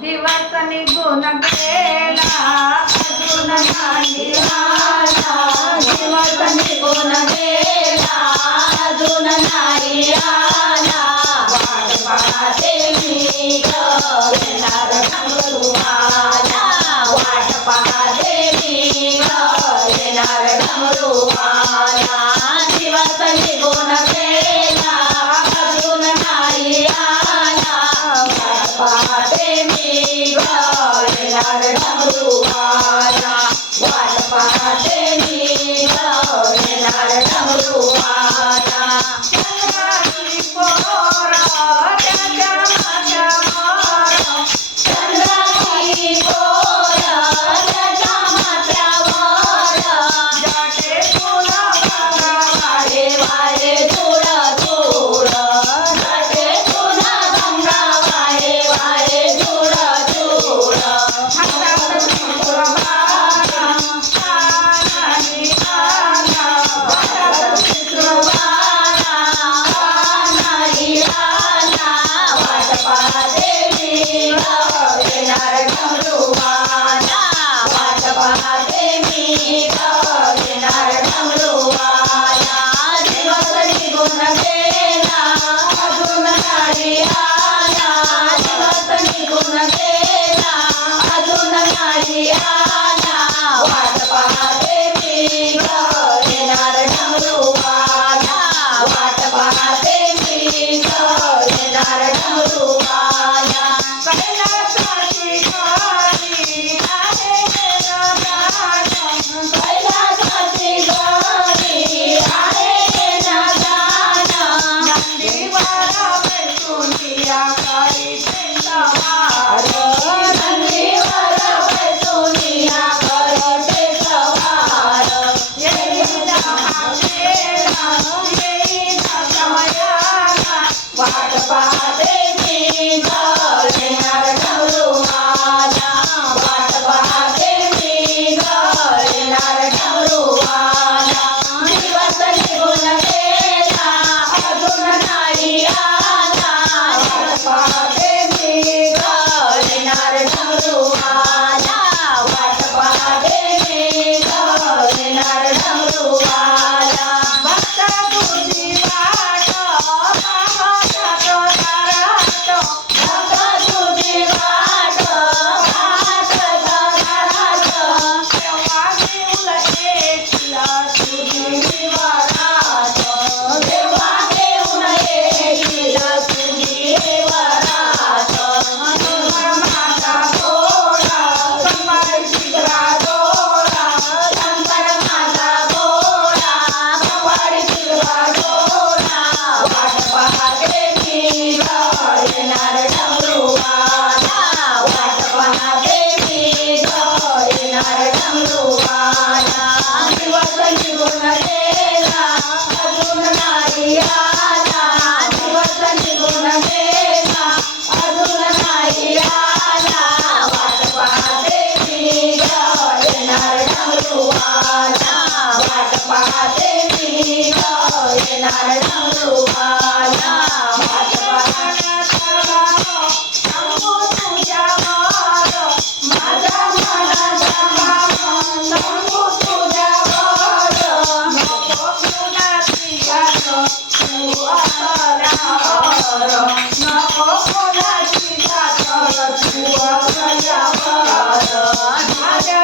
दिवस निघून गेला अजून नाही आला, दिवस निघून गेला अजून नाही आला, वाट पाहते मी ग येणार डमरूवाला, वाट पाहते मी ग येणार डमरूवाला, दिवस निघून गेला अजून नाही आला, वाट पाहते मी ग येणार डमरूवाला, वाट पाहते मी ग येणार डमरूवाला. चंद्राची पोरं त्याच्या माथ्यावर, चंद्राची पोरं त्याच्या माथ्यावर, जाते तुला बघा वारे वारे धूळ धूळ, जाते तुला गंगा वारे वारे धूळ धूळ, हातात चित्रवाला, नाही आला, हातात चित्रवाला नाही आला, वाट पाहते मी ग येणार डमरूवाला, वाट पाहते मी ग येणार डमरूवाला, दिवस निघून गेला अजून नाही आला, दिवस निघून गेला अजून नाही आला, वाट पाहते मी ग येणार डमरूवाला, वाट पाहते मी ग येणार डमरूवाला. कैलासाची गाडी आहे गाणं, कैलासाची गाडी आहे ना गाणं, नंदीवाला बैसून या काही चिंतावार, नंदीवर बैसून या करते सवार, येईना हाकेला, येईना समयाला, वाट पाहते मी ग येणार डमरूवाला, वाट पाहते मी ग येणार डमरूवाला, दिवस निघून गेला अजून नाही आला, वाट पाहते मी ग येणार डमरूवाला, वाट पाहते मी ग येणार डमरूवाला. भक्ता तुझी वाट पाहत ताराट, भक्ता तुझी वाट पाहत ताराट, तेव्हा देऊळ येतीला तुझी वरात, तेव्हा देऊन येईल तुझी वरात, माझा घोडा संभाळी चित्रा दोरा, शंकर माझा घोडा कपाळी चिरवा डोळा, वाट पाहते मी ग येणार डमरूवाला, वाट पाहते मी ग येणार डमरूवाला, दिवस निघून गेला अजून नाही आला, दिवस निघून गेला अजून नाही आला, वाट पाहते मी ग येणार डमरूवाला, वाट पाहते मी ग येणार डमरूवाला, वाट शंभू तुझ्या वर, माझा मनाचा भाव शंभू तुझ्या वर, नको कुणाची गाठ, तू अकरावर, नको कुणाची गाठ, तू अकरावर, माझ्या